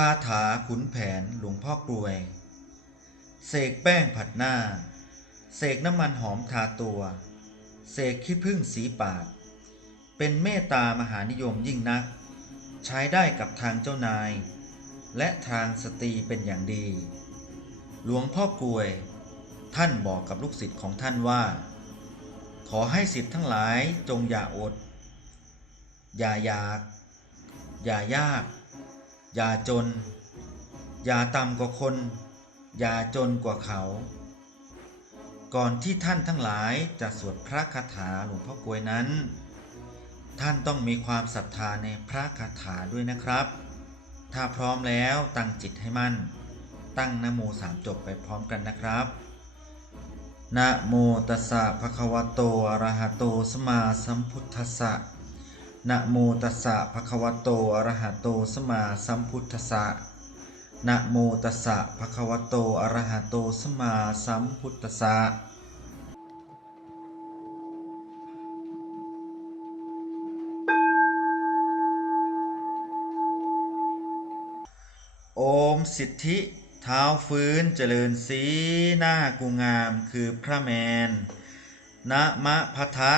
คาถาขุนแผนหลวงพ่อกลวย เสกแป้งผัดหน้า เสกน้ำมันหอมทาตัว เสกขี้ผึ้งสีปาก เป็นเมตตามหานิยมยิ่งนัก ใช้ได้กับทางเจ้านาย และทางสตรีเป็นอย่างดี หลวงพ่อกลวย ท่านบอกกับลูกศิษย์ของท่านว่า ขอให้ศิษย์ทั้งหลายจงอย่าอด อย่าอยาก อย่ายาก อย่าจน อย่าต่ำกว่าคน อย่าจนกว่าเขา ก่อนที่ท่านทั้งหลายจะสวดพระคาถาหลวงพ่อกลวยนั้น ท่านต้องมีความศรัทธาในพระคาถาด้วยนะครับ ถ้าพร้อมแล้วตั้งจิตให้มั่น ตั้งนะโมสามจบไปพร้อมกันนะครับนะโมตัสสะภะคะวะโตอะระหะโตสมมาสัมพุทธัสสะ นะโมตัสสะภะคะวะโตอะระหะโตสัมมาสัมพุทธัสสะนะโมตัสสะภะคะวะโตอะระหะโตสัมมาสัมพุทธัสสะโอมสิทธิเท้าฟื้นเจริญสีหน้ากูงามคือพระแมนนะมะพะทะ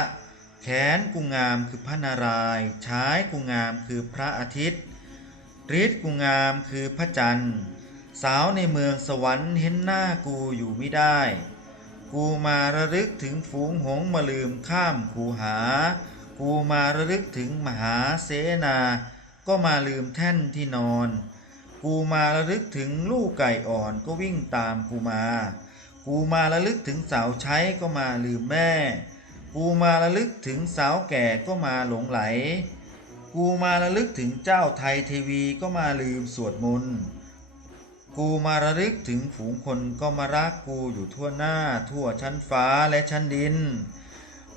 แขนกูงามคือพระนารายณ์ใชายกูงามคือพระอาทิตย์ฤทธิ์กูงามคือพระจันทร์ สาวในเมืองสวรรค์เห็นหน้ากูอยู่ไม่ได้ กูมาระลึกถึงฝูงหงมาลืมข้ามคูหา กูมาระลึกถึงมหาเสนา ก็มาลืมแท่นที่นอน กูมาระลึกถึงลูกไก่อ่อนก็วิ่งตามกูมา กูมาระลึกถึงสาวใช้ก็มาลืมแม่ กูมาระลึกถึงสาวแก่ก็มาหลงไหล กูมาระลึกถึงเจ้าไทยเทวีก็มาลืมสวดมนต์ กูมาระลึกถึงฝูงคนก็มารักกูอยู่ทั่วหน้าทั่วชั้นฟ้าและชั้นดิน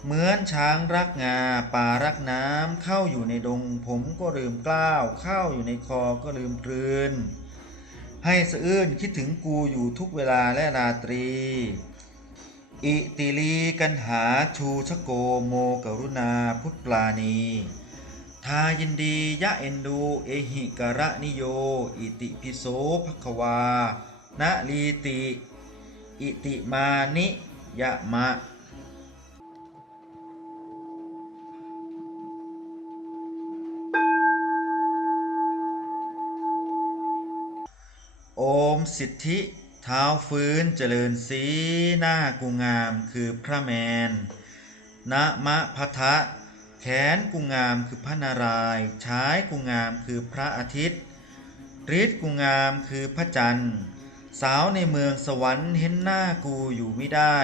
เหมือนช้างรักงาป่ารักน้ำเข้าอยู่ในดง ผมก็ลืมกล้าวเข้าอยู่ในคอก็ลืมกลืน ให้สะอื้นคิดถึงกูอยู่ทุกเวลาและราตรี อิติลีกันหาชูชโกโมกรุณาพุทธปลาณี ทายินดียะเอ็นดูเอหิกระนิโย อิติปิโสภควานะลีติ อิติมานิยะมะโอมสิทธิ เท้าฟื้นเจริญสีหน้ากูงามคือพระแมนนะมะพะทะ แขนกูงามคือพระนารายณ์ชายกูงามคือพระอาทิตย์ฤทธิ์กูงามคือพระจันทร์ สาวในเมืองสวรรค์เห็นหน้ากูอยู่ไม่ได้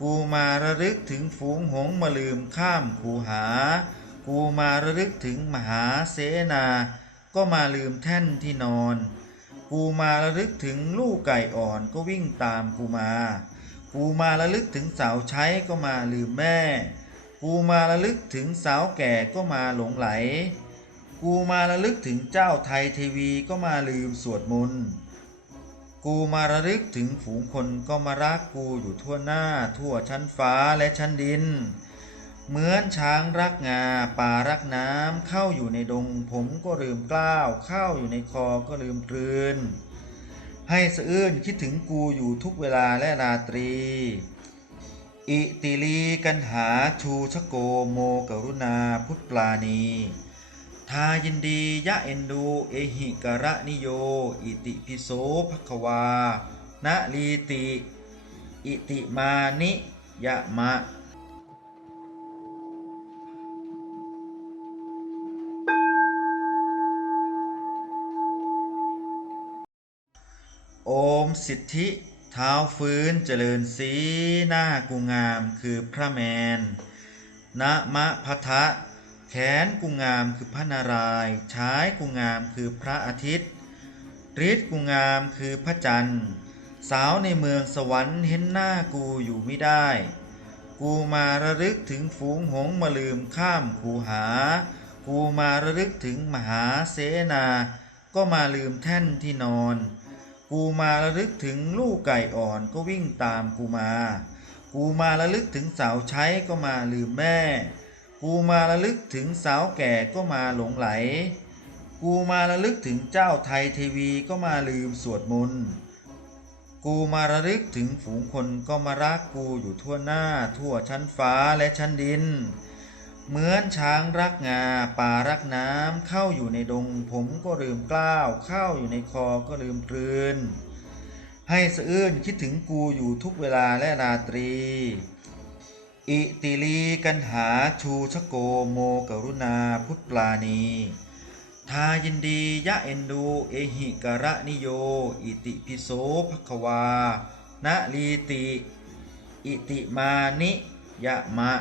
กูมาระลึกถึงฝูงหงมาลืมข้ามคูหา กูมาระลึกถึงมหาเสนา ก็มาลืมแท่นที่นอน กูมาระลึกถึงลูกไก่อ่อนก็วิ่งตามกูมา กูมาระลึกถึงสาวใช้ก็มาลืมแม่ กูมาระลึกถึงสาวแก่ก็มาหลงไหล กูมาระลึกถึงเจ้าไทยเทวีก็มาลืมสวดมนต์กูมาระลึกถึงฝูงคนก็มารักกูอยู่ทั่วหน้าทั่วชั้นฟ้าและชั้นดิน เหมือนช้างรักงาป่ารักน้ำเข้าอยู่ในดง ผมก็ลืมกล้าวเข้าอยู่ในคอก็ลืมกลืน ให้สะอื้นคิดถึงกูอยู่ทุกเวลาและราตรี อิติลีกันหาชูชโกโมกรุณาพุทธปลาณีทายินดียะเอนดูเอหิกะระนิโย อิติปิโสภควา นะลีติ อิติมานิยะมะ มสิทธิเท้าฟื้นเจริญสีหน้ากูงามคือพระแมนนะมะพะทะ แขนกูงามคือพระนารายณ์ชายกูงามคือพระอาทิตย์ฤทธิ์กูงามคือพระจันทร์ สาวในเมืองสวรรค์เห็นหน้ากูอยู่ไม่ได้ กูมาระลึกถึงฝูงหงมาลืมข้ามคูหา กูมาระลึกถึงมหาเสนา ก็มาลืมแท่นที่นอน กูมาระลึกถึงลูกไก่อ่อนก็วิ่งตามกูมา กูมาระลึกถึงสาวใช้ก็มาลืมแม่ กูมาระลึกถึงสาวแก่ก็มาหลงไหล กูมาระลึกถึงเจ้าไทยเทวีก็มาลืมสวดมนต์กูมาระลึกถึงฝูงคนก็มารักกูอยู่ทั่วหน้าทั่วชั้นฟ้าและชั้นดิน เหมือนช้างรักงาป่ารักน้ำเข้าอยู่ในดง ผมก็ลืมกล้าวเข้าอยู่ในคอก็ลืมกลืน ให้สะอื้นคิดถึงกูอยู่ทุกเวลาและราตรี อิติลีกันหาชูชโกโมกรุณาพุทธปลานีทายินดียะเอนดูเอหิกะระนิโย อิติปิโสภควา นะลีติ อิติมานิยะมะ